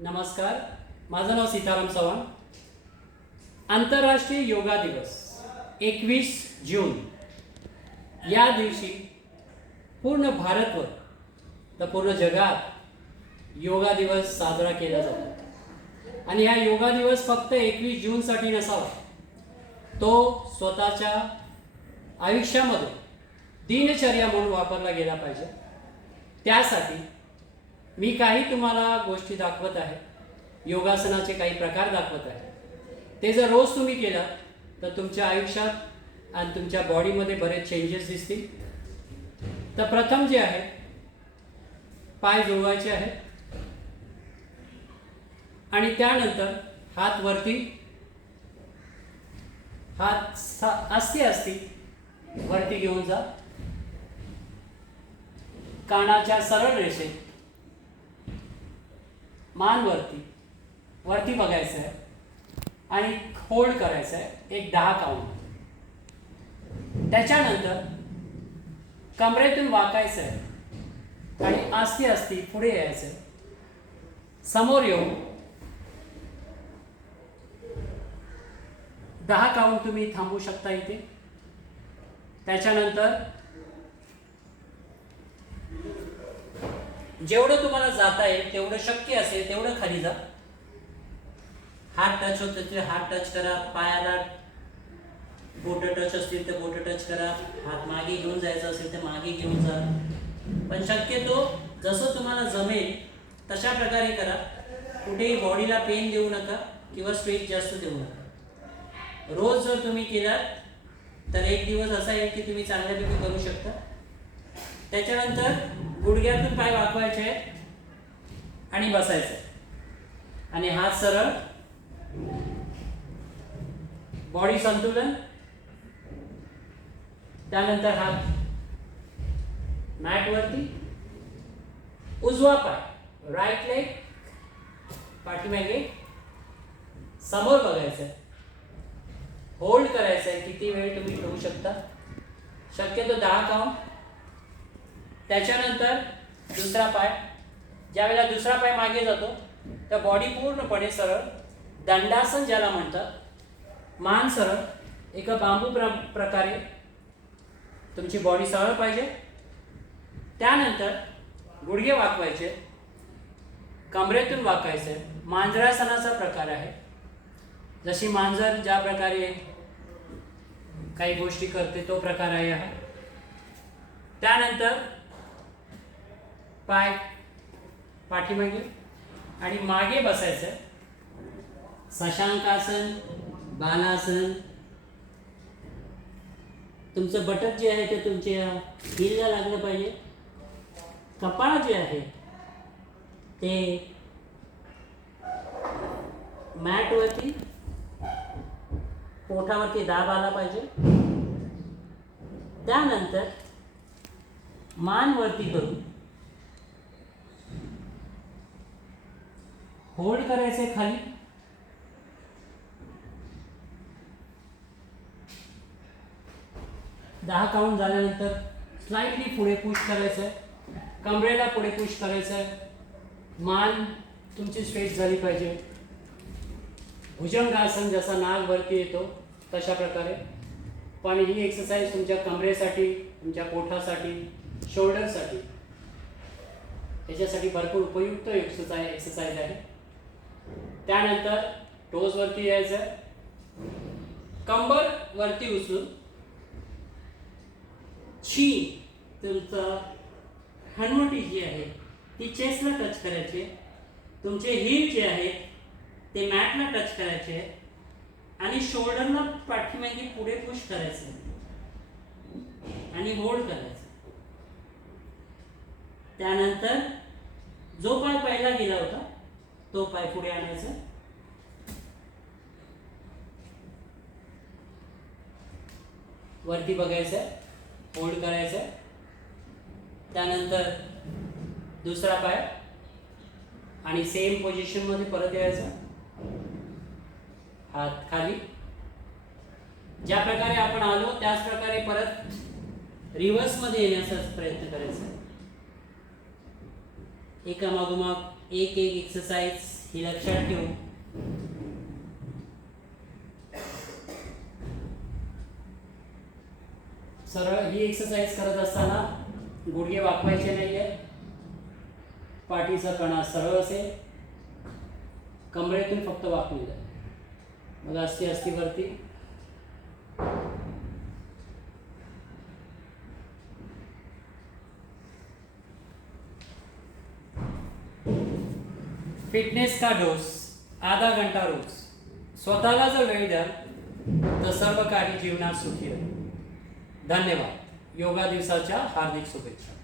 नमस्कार, माझं नाव सीताराम चव्हाण. आंतरराष्ट्रीय योगा दिवस 21 जून या दिवशी पूर्ण भारतवर तर पूर्ण जगात योगा दिवस साजरा केला जातो. आणि हा योगा दिवस फक्त 21 जूनसाठी नसावा, तो स्वतःच्या आयुष्यामध्ये दिनचर्या म्हणून वापरला गेला पाहिजे. त्यासाठी मी काही तुम्हाला गोष्टी दाखवत आहे, योगासनाचे काही प्रकार दाखवत आहे. ते जर रोज तुम्ही केला तर तुमच्या आयुष्यात आणि तुमच्या बॉडीमध्ये बरेच चेंजेस दिसतील. तर प्रथम जे आहे, पाय जोडायचे आहेत आणि त्यानंतर हात वरती, हात अस्ती वरती घेऊन जा. कानाच्या सरळ रेषेत मान वरती बघायचं आहे आणि होल्ड करायचं आहे एक 10 काउंट. त्याच्यानंतर कमरेतून वाकायचं आहे आणि अस्ती पुढे यायचं आहे. समोर येऊन 10 काउंट तुम्ही थांबू शकता इथे. त्याच्यानंतर जेवढं तुम्हाला जाता येईल तेवढं शक्य असेल तेवढं खाली जा. हात टच होत तर हात टच करा, पायाला बोट टच असतील तर बोट टच करा, हात मागे घेऊन जायचं असेल तर मागे घेऊन जा. पण शक्यतो जसं तुम्हाला जमेल तशा प्रकारे करा. कुठेही बॉडीला पेन देऊ नका किंवा स्ट्रेच जास्त देऊ नका. रोज जर तुम्ही केलात तर एक दिवस असा येईल की तुम्ही चांगल्यापैकी करू शकता. त्याच्यानंतर गुडघ्यातून पाय वाकवायचे आहेत आणि बसायचं आणि हात सरळ, बॉडी संतुलन. त्यानंतर हात मॅट वरती, उजवा पाय राईट लेग पाठीमागे, समोर बघायचं आहे, होल्ड करायचं आहे. किती वेळ तुम्ही ठेवू शकता, शक्यतो 10 काउंट. त्याच्यानंतर दुसरा पाय, ज्यावेळेला दुसरा पाय मागे जातो तर बॉडी पूर्णपणे सरळ, दंडासन ज्याला म्हणतात. मान सरळ, एका बांबू प्रकारे तुमची बॉडी सरळ पाहिजे. त्यानंतर गुडघे वाकवायचे, कमरेतून वाकायचे. मांजरासनाचा प्रकार आहे. जशी मांजर ज्या प्रकारे काही गोष्टी करते तो प्रकार आहे हा. त्यानंतर पाय पाठीमागे आणि मागे बसायचं. शशांकासन, बालासन. तुमचं बटक जे आहे ते तुमच्या हिलला लागलं पाहिजे. कपाळ जे आहे ते मॅटवरती, पोटावरती दाब आला पाहिजे. त्यानंतर मान वरती करून होल्ड करायचंय खाली. दहा काउंट झाल्यानंतर स्लाइटली पुढे पुश करायचं आहे, कमरेला पुढे पुश करायचं आहे. मान तुमची स्ट्रेच झाली पाहिजे. भुजंगासन जसा नाग वरती येतो तशा प्रकारे. पण ही एक्सरसाइज तुमच्या कमरेसाठी, तुमच्या पोटासाठी, शोल्डरसाठी, याच्यासाठी भरपूर उपयुक्त एक्सरसाइज आहे. त्यानंतर टोज वरती यायचं, कंबर वरती उचलून तुमचं हनुवटी जी आहे ती चेस्टला टच करायची. तुमचे हिल जे आहेत ते मॅटला टच करायचे आणि शोल्डरला पाठीमागे पुढे पुश करायचं आणि होल्ड करायचं. त्यानंतर जो पाय पहिला गेला होता तो पाय पुढे आणायचा. वरती बघायचं, होल्ड करायचं. त्यानंतर दुसरा पाय आणि सेम पोझिशन मध्ये परत यायचं. हात खाली, ज्या प्रकारे आपण आलो त्याच प्रकारे परत रिव्हर्स मध्ये येण्याचा प्रयत्न करायचा. एका मागोमाग एक एक्सरसाइज ही लक्षात ठेवू. सरळ ही एक्सरसाइज करत असताना गुडघे वाकवायचे नाहीये. पाठीचा कणा सरळ असेल, कमरेतून फक्त वाकून द्या. मग अस्ती वरती. फिटनेस का डोस आधा घंटा रोज. स्वतःला जर वेळ द्याल तर सर्व काही जीवनात सुखी राहील. धन्यवाद. योगा दिवसाच्या हार्दिक शुभेच्छा.